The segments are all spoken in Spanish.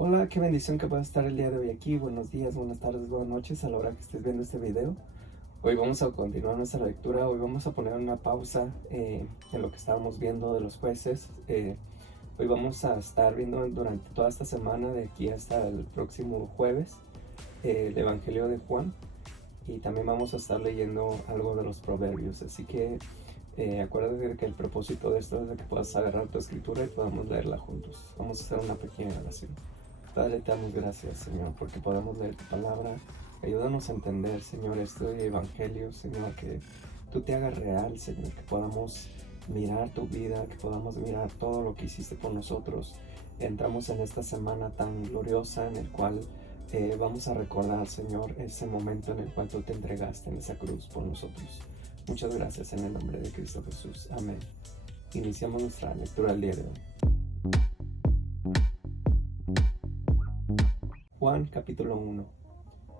Hola, qué bendición que puedas estar el día de hoy aquí. Buenos días, buenas tardes, buenas noches a la hora que estés viendo este video. Hoy vamos a continuar nuestra lectura. Hoy vamos a poner una pausa en lo que estábamos viendo de los jueces. Hoy vamos a estar viendo durante toda esta semana, de aquí hasta el próximo jueves, el Evangelio de Juan. Y también vamos a estar leyendo algo de los proverbios. Así que acuérdate de que el propósito de esto es de que puedas agarrar tu escritura y podamos leerla juntos. Vamos a hacer una pequeña oración. Padre, te damos gracias, Señor, porque podemos leer tu palabra. Ayúdanos a entender, Señor, este evangelio, Señor, que tú te hagas real, Señor, que podamos mirar tu vida, que podamos mirar todo lo que hiciste por nosotros. Entramos en esta semana tan gloriosa en el cual vamos a recordar, Señor, ese momento en el cual tú te entregaste en esa cruz por nosotros. Muchas gracias en el nombre de Cristo Jesús. Amén. Iniciamos nuestra lectura el día de hoy. Juan capítulo 1.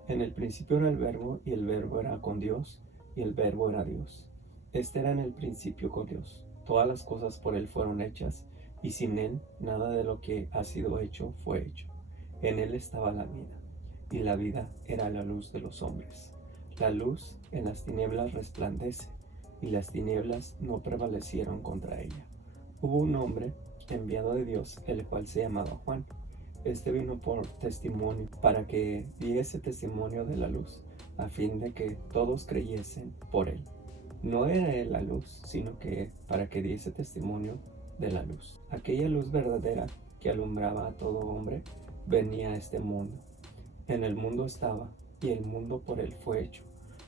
En el principio era el Verbo, y el Verbo era con Dios, y el Verbo era Dios. Este era en el principio con Dios. Todas las cosas por él fueron hechas, y sin él nada de lo que ha sido hecho fue hecho. En él estaba la vida, y la vida era la luz de los hombres. La luz en las tinieblas resplandece, y las tinieblas no prevalecieron contra ella. Hubo un hombre enviado de Dios, el cual se llamaba Juan. Este vino por testimonio, para que diese testimonio de la luz, a fin de que todos creyesen por él. No era él la luz, sino que para que diese testimonio de la luz. Aquella luz verdadera que alumbraba a todo hombre venía a este mundo. En el mundo estaba, y el mundo por él fue hecho,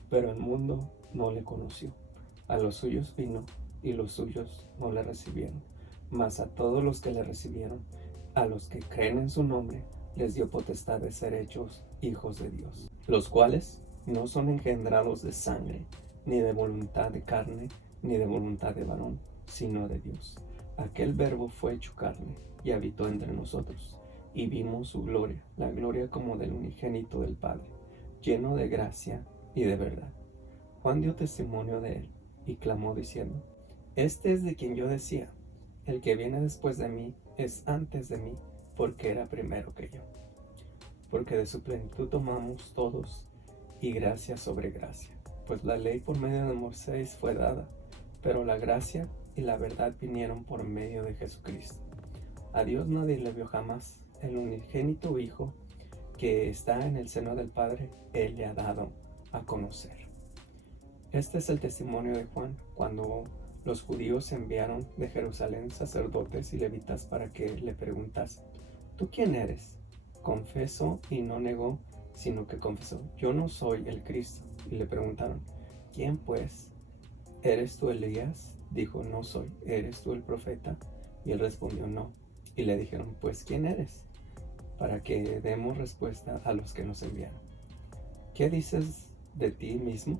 pero el mundo no le conoció. A los suyos vino, y los suyos no le recibieron. Mas a todos los que le recibieron, a los que creen en su nombre, les dio potestad de ser hechos hijos de Dios, los cuales no son engendrados de sangre, ni de voluntad de carne, ni de voluntad de varón, sino de Dios. Aquel Verbo fue hecho carne, y habitó entre nosotros, y vimos su gloria, la gloria como del unigénito del Padre, lleno de gracia y de verdad. Juan dio testimonio de él, y clamó diciendo: Este es de quien yo decía, el que viene después de mí es antes de mí, porque era primero que yo. Porque de su plenitud tomamos todos, y gracia sobre gracia. Pues la ley por medio de Moisés fue dada, pero la gracia y la verdad vinieron por medio de Jesucristo. A Dios nadie le vio jamás. El unigénito Hijo que está en el seno del Padre, Él le ha dado a conocer. Este es el testimonio de Juan, cuando los judíos enviaron de Jerusalén sacerdotes y levitas para que le preguntasen: ¿Tú quién eres? Confesó y no negó, sino que confesó: Yo no soy el Cristo. Y le preguntaron: ¿Quién pues? ¿Eres tú Elías? Dijo: No soy. ¿Eres tú el profeta? Y él respondió: No. Y le dijeron: Pues ¿quién eres? Para que demos respuesta a los que nos enviaron. ¿Qué dices de ti mismo?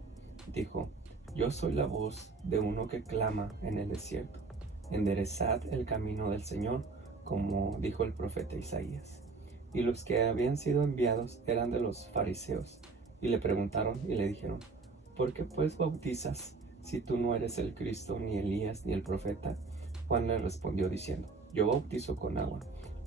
Dijo: Yo soy la voz de uno que clama en el desierto: enderezad el camino del Señor, como dijo el profeta Isaías. Y los que habían sido enviados eran de los fariseos, y le preguntaron y le dijeron: ¿Por qué pues bautizas, si tú no eres el Cristo, ni Elías, ni el profeta? Juan le respondió diciendo: Yo bautizo con agua,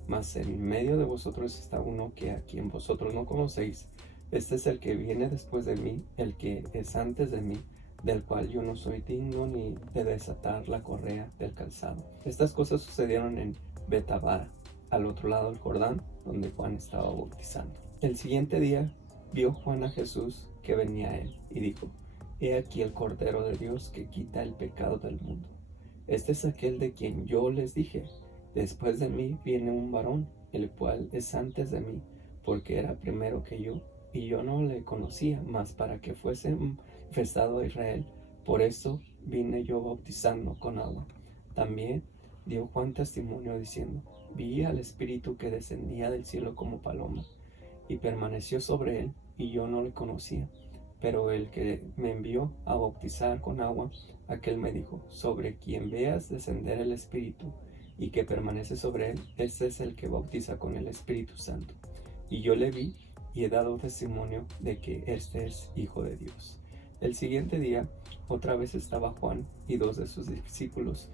mas en medio de vosotros está uno que a quien vosotros no conocéis. Este es el que viene después de mí, el que es antes de mí, del cual yo no soy digno ni de desatar la correa del calzado. Estas cosas sucedieron en Betabara, al otro lado del Jordán, donde Juan estaba bautizando. El siguiente día vio Juan a Jesús que venía a él, y dijo: He aquí el Cordero de Dios que quita el pecado del mundo. Este es aquel de quien yo les dije: Después de mí viene un varón, el cual es antes de mí, porque era primero que yo, y yo no le conocía, mas para que fuese manifestado a Israel. Por esto vine yo bautizando con agua. También dio Juan testimonio diciendo: Vi al Espíritu que descendía del cielo como paloma, y permaneció sobre él, y yo no le conocía. Pero el que me envió a bautizar con agua, aquel me dijo: Sobre quien veas descender el Espíritu, y que permanece sobre él, este es el que bautiza con el Espíritu Santo. Y yo le vi, y he dado testimonio de que este es Hijo de Dios. El siguiente día, otra vez estaba Juan y dos de sus discípulos,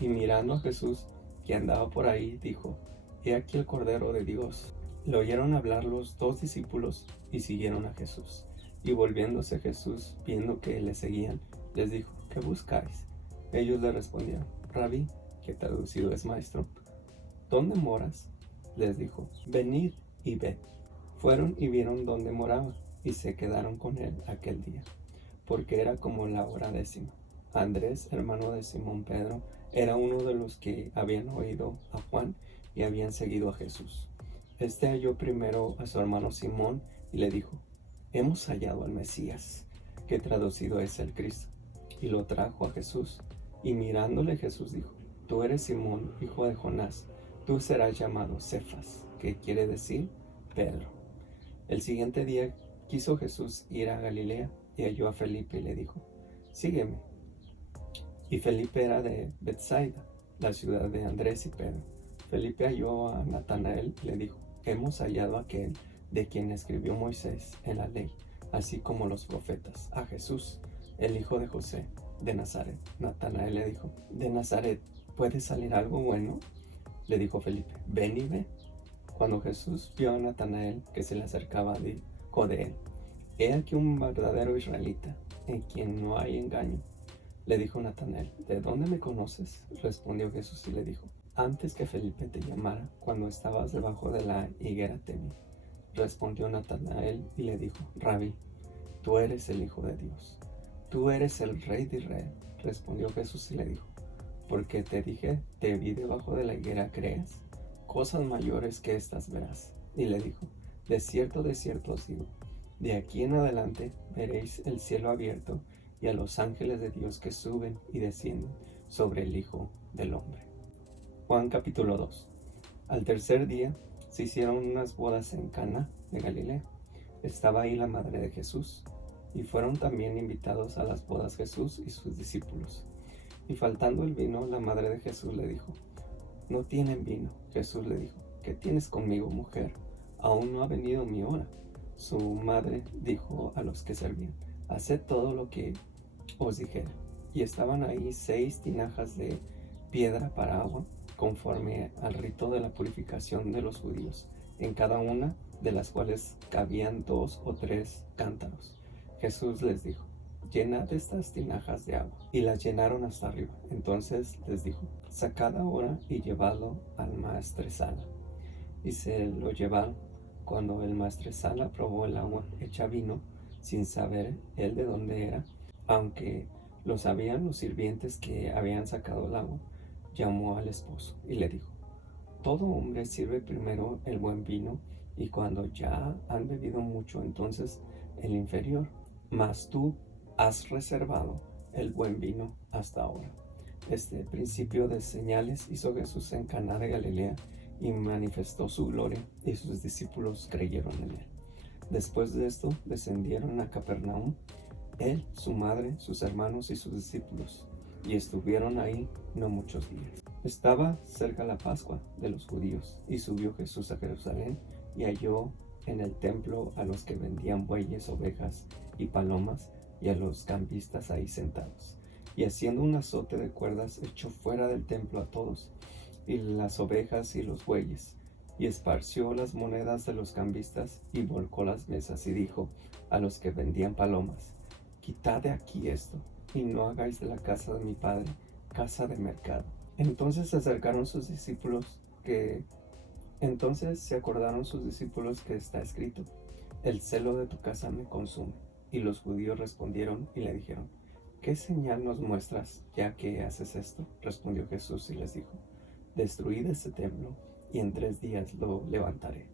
y mirando a Jesús, que andaba por ahí, dijo: He aquí el Cordero de Dios, Le oyeron hablar los dos discípulos y siguieron a Jesús. Y volviéndose Jesús, viendo que le seguían, les dijo: ¿Qué buscáis? Ellos le respondieron: Rabí, que traducido es maestro, ¿dónde moras? Les dijo: venid y ved. Fueron y vieron dónde moraba, y se quedaron con él aquel día, porque era como la hora 10. Andrés, hermano de Simón Pedro, era uno de los que habían oído a Juan y habían seguido a Jesús. Este halló primero a su hermano Simón y le dijo: hemos hallado al Mesías, que traducido es el Cristo. Y lo trajo a Jesús. Y mirándole Jesús dijo: tú eres Simón, hijo de Jonás, tú serás llamado Cefas, que quiere decir Pedro. El siguiente día quiso Jesús ir a Galilea y halló a Felipe y le dijo: sígueme. Y Felipe era de Bethsaida, la ciudad de Andrés y Pedro. Felipe halló a Natanael y le dijo: hemos hallado a aquel de quien escribió Moisés en la ley, así como los profetas, a Jesús, el hijo de José, de Nazaret. Natanael le dijo: ¿de Nazaret puede salir algo bueno? Le dijo Felipe: ven y ve. Cuando Jesús vio a Natanael que se le acercaba, dijo de él: he aquí un verdadero israelita, en quien no hay engaño. Le dijo Natanael: ¿de dónde me conoces? Respondió Jesús y le dijo: antes que Felipe te llamara, cuando estabas debajo de la higuera te vi. Respondió Natanael y le dijo: Rabí, tú eres el Hijo de Dios, tú eres el Rey de Israel. Respondió Jesús y le dijo: porque te dije, te vi debajo de la higuera, ¿crees? Cosas mayores que estas verás. Y le dijo: de cierto os digo, de aquí en adelante veréis el cielo abierto y a los ángeles de Dios que suben y descienden sobre el Hijo del Hombre. Juan capítulo 2. Al tercer día se hicieron unas bodas en Caná de Galilea. Estaba ahí la madre de Jesús, y fueron también invitados a las bodas Jesús y sus discípulos. Y faltando el vino, la madre de Jesús le dijo: no tienen vino. Jesús le dijo: ¿qué tienes conmigo, mujer? Aún no ha venido mi hora. Su madre dijo a los que servían: haced todo lo que os dijera. Y estaban ahí 6 tinajas de piedra para agua, conforme al rito de la purificación de los judíos, en cada una de las cuales cabían 2 o 3 cántaros. Jesús les dijo: llenad estas tinajas de agua. Y las llenaron hasta arriba. Entonces les dijo: sacad ahora y llevadlo al maestresala. Y se lo llevaron. Cuando el maestresala probó el agua hecha vino, sin saber él de dónde era, aunque lo sabían los sirvientes que habían sacado el agua, llamó al esposo y le dijo: todo hombre sirve primero el buen vino, y cuando ya han bebido mucho, entonces el inferior. Mas tú has reservado el buen vino hasta ahora. Este principio de señales hizo Jesús en Caná de Galilea y manifestó su gloria, y sus discípulos creyeron en él. Después de esto descendieron a Capernaum, él, su madre, sus hermanos y sus discípulos, y estuvieron ahí no muchos días. Estaba cerca la Pascua de los judíos, y subió Jesús a Jerusalén, y halló en el templo a los que vendían bueyes, ovejas y palomas, y a los cambistas ahí sentados. Y haciendo un azote de cuerdas, echó fuera del templo a todos, y las ovejas y los bueyes, y esparció las monedas de los cambistas, y volcó las mesas, y dijo a los que vendían palomas: quitad de aquí esto, y no hagáis de la casa de mi padre casa de mercado. Entonces se acordaron sus discípulos que está escrito: el celo de tu casa me consume. Y los judíos respondieron y le dijeron: ¿qué señal nos muestras ya que haces esto? Respondió Jesús y les dijo: destruid este templo, y en 3 días lo levantaré.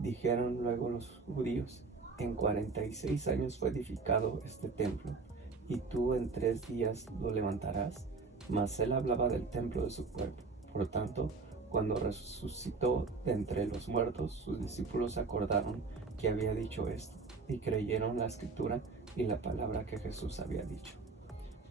Dijeron luego los judíos: en 46 años fue edificado este templo, y tú en 3 días lo levantarás. Mas él hablaba del templo de su cuerpo. Por tanto, cuando resucitó de entre los muertos, sus discípulos se acordaron que había dicho esto, y creyeron la escritura y la palabra que Jesús había dicho.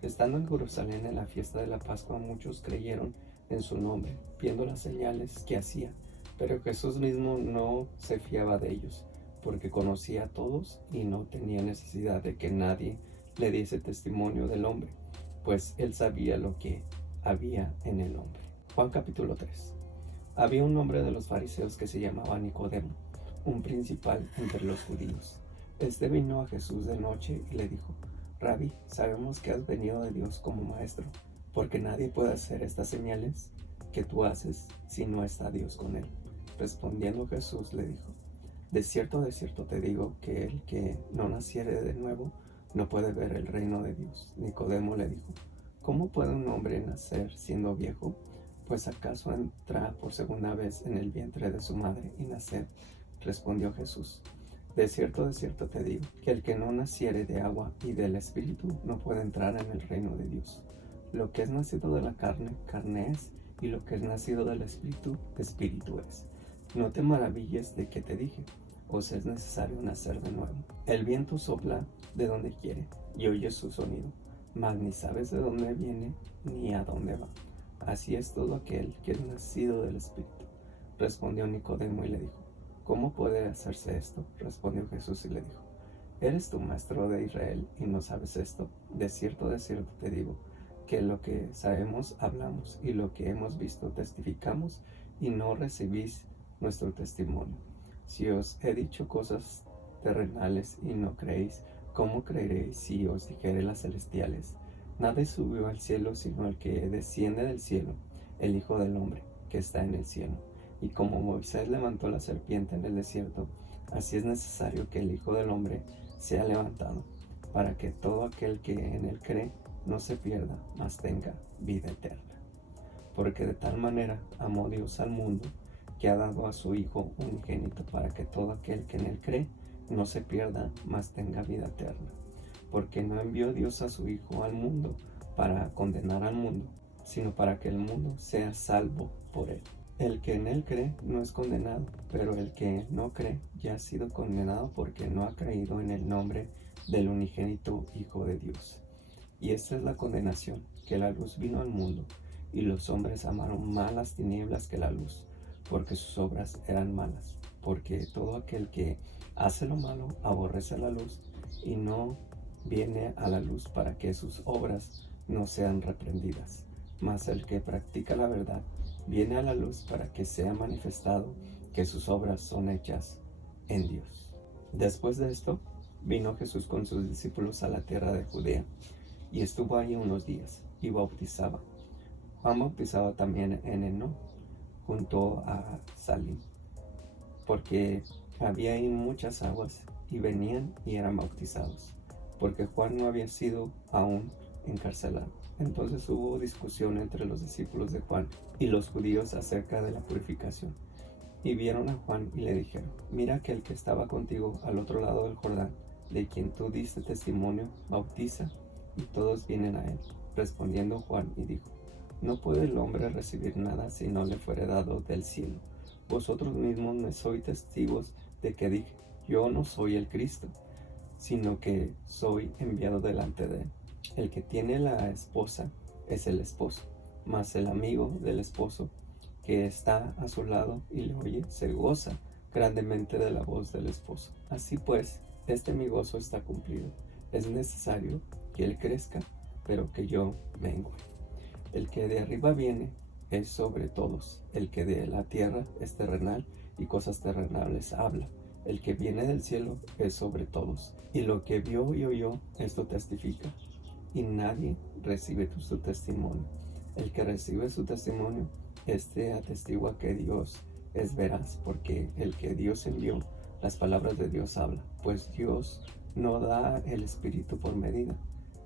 Estando en Jerusalén en la fiesta de la Pascua, muchos creyeron en su nombre, viendo las señales que hacía. Pero Jesús mismo no se fiaba de ellos, porque conocía a todos y no tenía necesidad de que nadie le diese testimonio del hombre, pues él sabía lo que había en el hombre. Juan capítulo 3. Había un hombre de los fariseos que se llamaba Nicodemo, un principal entre los judíos. Este vino a Jesús de noche y le dijo: Rabí, sabemos que has venido de Dios como maestro, porque nadie puede hacer estas señales que tú haces si no está Dios con él. Respondiendo Jesús le dijo: de cierto te digo que el que no naciere de nuevo no puede ver el reino de Dios. Nicodemo le dijo: ¿cómo puede un hombre nacer siendo viejo? Pues acaso entra por segunda vez en el vientre de su madre y nacer. Respondió Jesús: de cierto te digo que el que no naciere de agua y del Espíritu no puede entrar en el reino de Dios. Lo que es nacido de la carne, carne es, y lo que es nacido del Espíritu, Espíritu es. No te maravilles de que te dije: os es necesario nacer de nuevo. El viento sopla de donde quiere y oyes su sonido, mas ni sabes de dónde viene ni a dónde va. Así es todo aquel que es nacido del Espíritu. Respondió Nicodemo y le dijo: ¿cómo puede hacerse esto? Respondió Jesús y le dijo: ¿eres tú maestro de Israel y no sabes esto? De cierto te digo, que lo que sabemos hablamos, y lo que hemos visto testificamos, y no recibís nuestro testimonio. Si os he dicho cosas terrenales y no creéis, ¿cómo creeréis si os dijere las celestiales? Nadie subió al cielo sino el que desciende del cielo, el Hijo del Hombre, que está en el cielo. Y como Moisés levantó la serpiente en el desierto, así es necesario que el Hijo del Hombre sea levantado, para que todo aquel que en él cree no se pierda, mas tenga vida eterna. Porque de tal manera amó Dios al mundo, que ha dado a su Hijo unigénito, para que todo aquel que en él cree no se pierda, mas tenga vida eterna. Porque no envió Dios a su Hijo al mundo para condenar al mundo, sino para que el mundo sea salvo por él. El que en él cree no es condenado, pero el que no cree ya ha sido condenado porque no ha creído en el nombre del unigénito Hijo de Dios. Y esta es la condenación, que la luz vino al mundo, y los hombres amaron más las tinieblas que la luz, porque sus obras eran malas. Porque todo aquel que hace lo malo aborrece la luz, y no viene a la luz para que sus obras no sean reprendidas. Mas el que practica la verdad viene a la luz para que sea manifestado que sus obras son hechas en Dios. Después de esto, vino Jesús con sus discípulos a la tierra de Judea, y estuvo ahí unos días, y bautizaba. Juan bautizaba también en Enón, junto a Salim, porque había ahí muchas aguas, y venían y eran bautizados, porque Juan no había sido aún encarcelado. Entonces hubo discusión entre los discípulos de Juan y los judíos acerca de la purificación. Y vieron a Juan y le dijeron: mira que el que estaba contigo al otro lado del Jordán, de quien tú diste testimonio, bautiza, y todos vienen a él. Respondiendo Juan y dijo: no puede el hombre recibir nada si no le fuere dado del cielo. Vosotros mismos me sois testigos de que dije: yo no soy el Cristo, sino que soy enviado delante de él. El que tiene la esposa es el esposo, mas el amigo del esposo que está a su lado y le oye, se goza grandemente de la voz del esposo. Así pues, mi gozo está cumplido. Es necesario que él crezca, pero que yo mengue. El que de arriba viene es sobre todos. El que de la tierra es terrenal y cosas terrenales habla. El que viene del cielo es sobre todos. Y lo que vio y oyó, esto testifica. Y nadie recibe su testimonio. El que recibe su testimonio, atestigua que Dios es veraz, porque el que Dios envió, las palabras de Dios habla. Pues Dios no da el Espíritu por medida.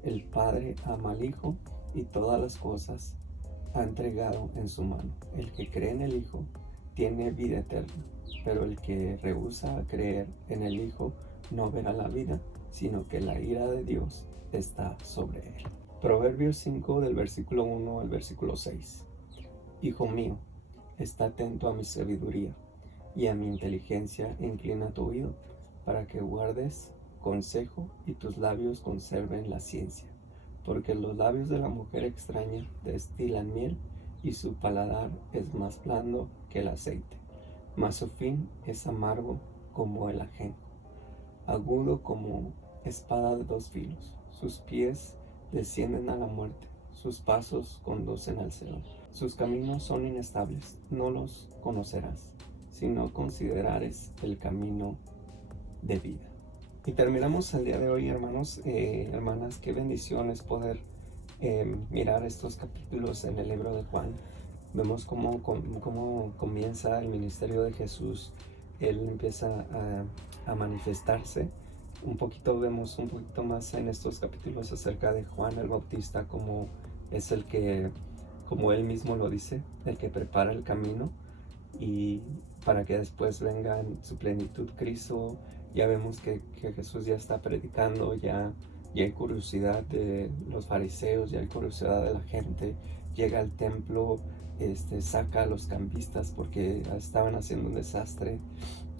El Padre ama al Hijo y todas las cosas ha entregado en su mano. El que cree en el Hijo tiene vida eterna, pero el que rehúsa creer en el Hijo no verá la vida, sino que la ira de Dios está sobre él. Proverbios 5 del versículo 1 al versículo 6. Hijo mío, está atento a mi sabiduría y a mi inteligencia inclina tu oído, para que guardes consejo y tus labios conserven la ciencia. Porque los labios de la mujer extraña destilan miel, y su paladar es más blando que el aceite, mas su fin es amargo como el ajenjo, agudo como espada de dos filos. Sus pies descienden a la muerte, sus pasos conducen al Seol. Sus caminos son inestables, no los conocerás. si no considerares el camino de vida. Y terminamos el día de hoy, hermanos, hermanas, qué bendición es poder mirar estos capítulos en el libro de Juan. Vemos cómo comienza el ministerio de Jesús. Él empieza a manifestarse. Vemos un poquito más en estos capítulos acerca de Juan el Bautista, como es el que, como él mismo lo dice, el que prepara el camino, y para que después venga en su plenitud Cristo. Ya vemos que Jesús ya está predicando, ya hay curiosidad de los fariseos, ya hay curiosidad de la gente. Llega al templo, saca a los cambistas porque estaban haciendo un desastre.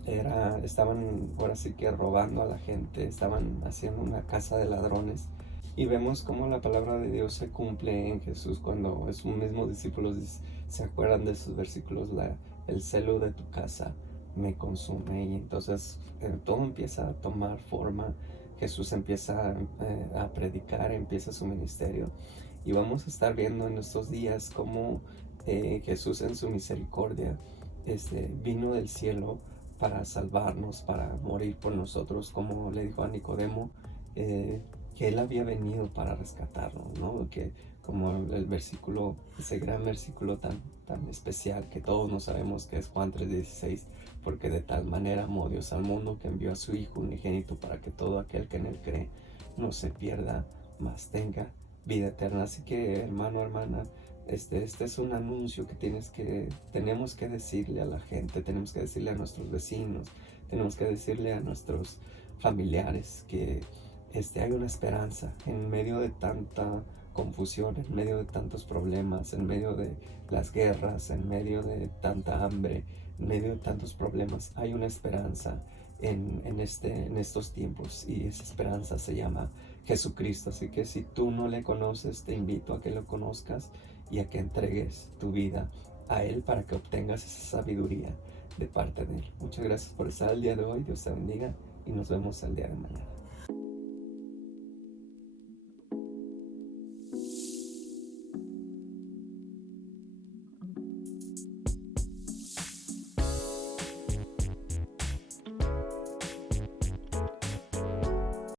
Estaban ahora sí que robando a la gente, estaban haciendo una casa de ladrones. Y vemos cómo la palabra de Dios se cumple en Jesús cuando sus mismos discípulos se acuerdan de esos versículos: el celo de tu casa me consume. Y entonces todo empieza a tomar forma. Jesús empieza a predicar, empieza su ministerio. Y vamos a estar viendo en estos días cómo Jesús en su misericordia vino del cielo para salvarnos, para morir por nosotros, como le dijo a Nicodemo, que él había venido para rescatarlo, ¿no? Que como el versículo, ese gran versículo tan especial que todos no sabemos, que es Juan 3:16, porque de tal manera amó Dios al mundo que envió a su Hijo unigénito para que todo aquel que en él cree no se pierda, mas tenga vida eterna. Así que, hermano, hermana, este es un anuncio que tenemos que decirle a la gente, tenemos que decirle a nuestros vecinos, tenemos que decirle a nuestros familiares que hay una esperanza en medio de tanta confusión, en medio de tantos problemas, en medio de las guerras, en medio de tanta hambre, en medio de tantos problemas. Hay una esperanza en estos tiempos, y esa esperanza se llama Jesucristo. Así que si tú no le conoces, te invito a que lo conozcas y a que entregues tu vida a Él para que obtengas esa sabiduría de parte de Él. Muchas gracias por estar el día de hoy. Dios te bendiga y nos vemos el día de mañana.